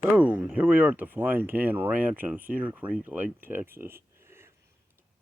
Boom! Here we are at the Flying Can Ranch in Cedar Creek, Lake, Texas.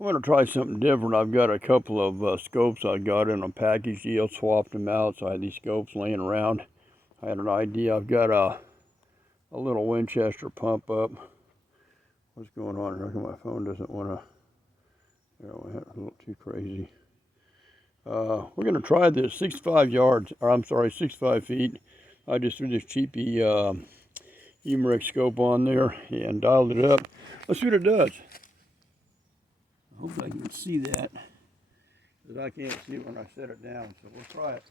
I'm going to try something different. I've got a couple of scopes I got in a package deal, swapped them out, so I had these scopes laying around. I had an idea. I've got a little Winchester pump up. What's going on here? My phone doesn't want to, a little too crazy. We're going to try this 65 yards, or I'm sorry, 65 feet. I just threw this cheapy Umarex scope on there and dialed it up. Let's see what it does. I hope I can see that, because I can't see it when I set it down, so we'll try it.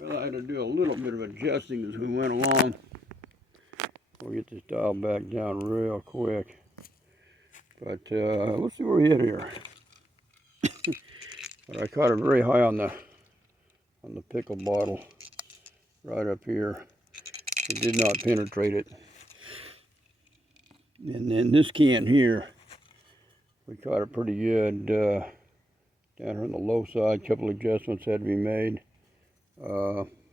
Well, I had to do a little bit of adjusting as we went along. We'll get this dial back down real quick. But let's see where we hit here. But I caught it very high on the pickle bottle, right up here. It did not penetrate it. And then this can here, we caught it pretty good down here on the low side. A couple adjustments had to be made.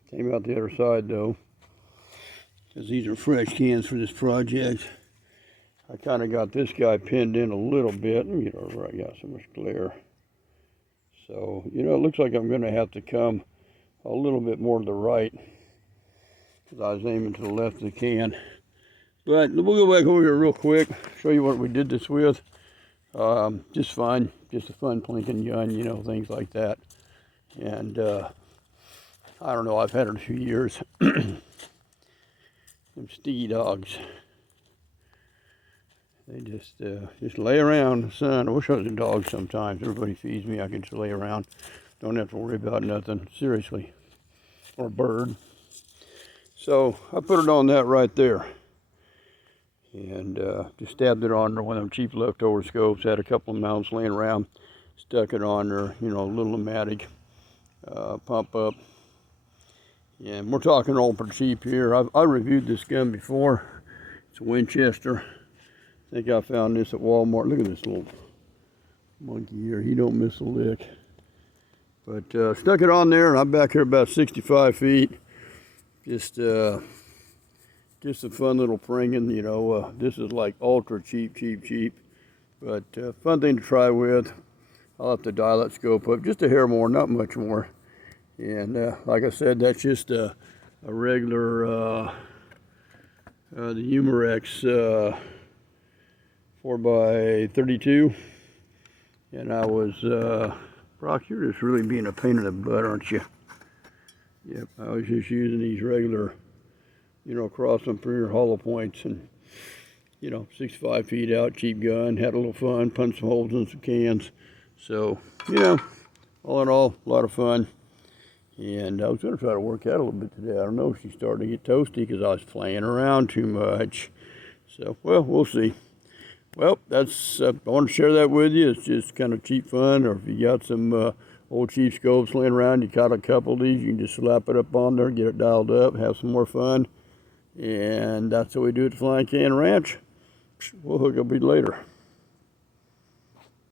Came out the other side though, because these are fresh cans for this project. I kind of got this guy pinned in a little bit. Let me get over. I got so much glare. So, you know, it looks like I'm going to have to come a little bit more to the right, because I was aiming to the left of the can. But we'll go back over here real quick, show you what we did this with. Just fun, just a fun plinking gun, you know, things like that. And I don't know, I've had it a few years. Them steed dogs, they just lay around in the sun. I wish I was a dog sometimes. Everybody feeds me, I can just lay around. Don't have to worry about nothing, seriously. Or a bird. So I put it on that right there. And just stabbed it on there, one of them cheap leftover scopes. Had a couple of mounts laying around. Stuck it on there, you know, a little Umarex pump up. And we're talking all pretty cheap here. I reviewed this gun before. It's a Winchester. I think I found this at Walmart. Look at this little monkey here. He don't miss a lick. But stuck it on there, and I'm back here about 65 feet. Just a fun little pringing, you know. This is like ultra cheap. But fun thing to try with. I'll have to dial that scope up just a hair more, not much more. And like I said, that's just a regular, the Umarex 4x32. And I was, Brock, you're just really being a pain in the butt, aren't you? Yep, I was just using these regular, you know, cross them for your hollow points, and, you know, 65 feet out, cheap gun, had a little fun, punched some holes in some cans. So, you know, all in all, a lot of fun. And I was going to try to work out a little bit today. I don't know, she's starting to get toasty because I was playing around too much. So, well, we'll see. Well, that's, I want to share that with you. It's just kind of cheap fun, or if you got some old cheap scopes laying around, you caught a couple of these, you can just slap it up on there, get it dialed up, have some more fun. And that's what we do at the Flying Can Ranch. We'll hook up with you later.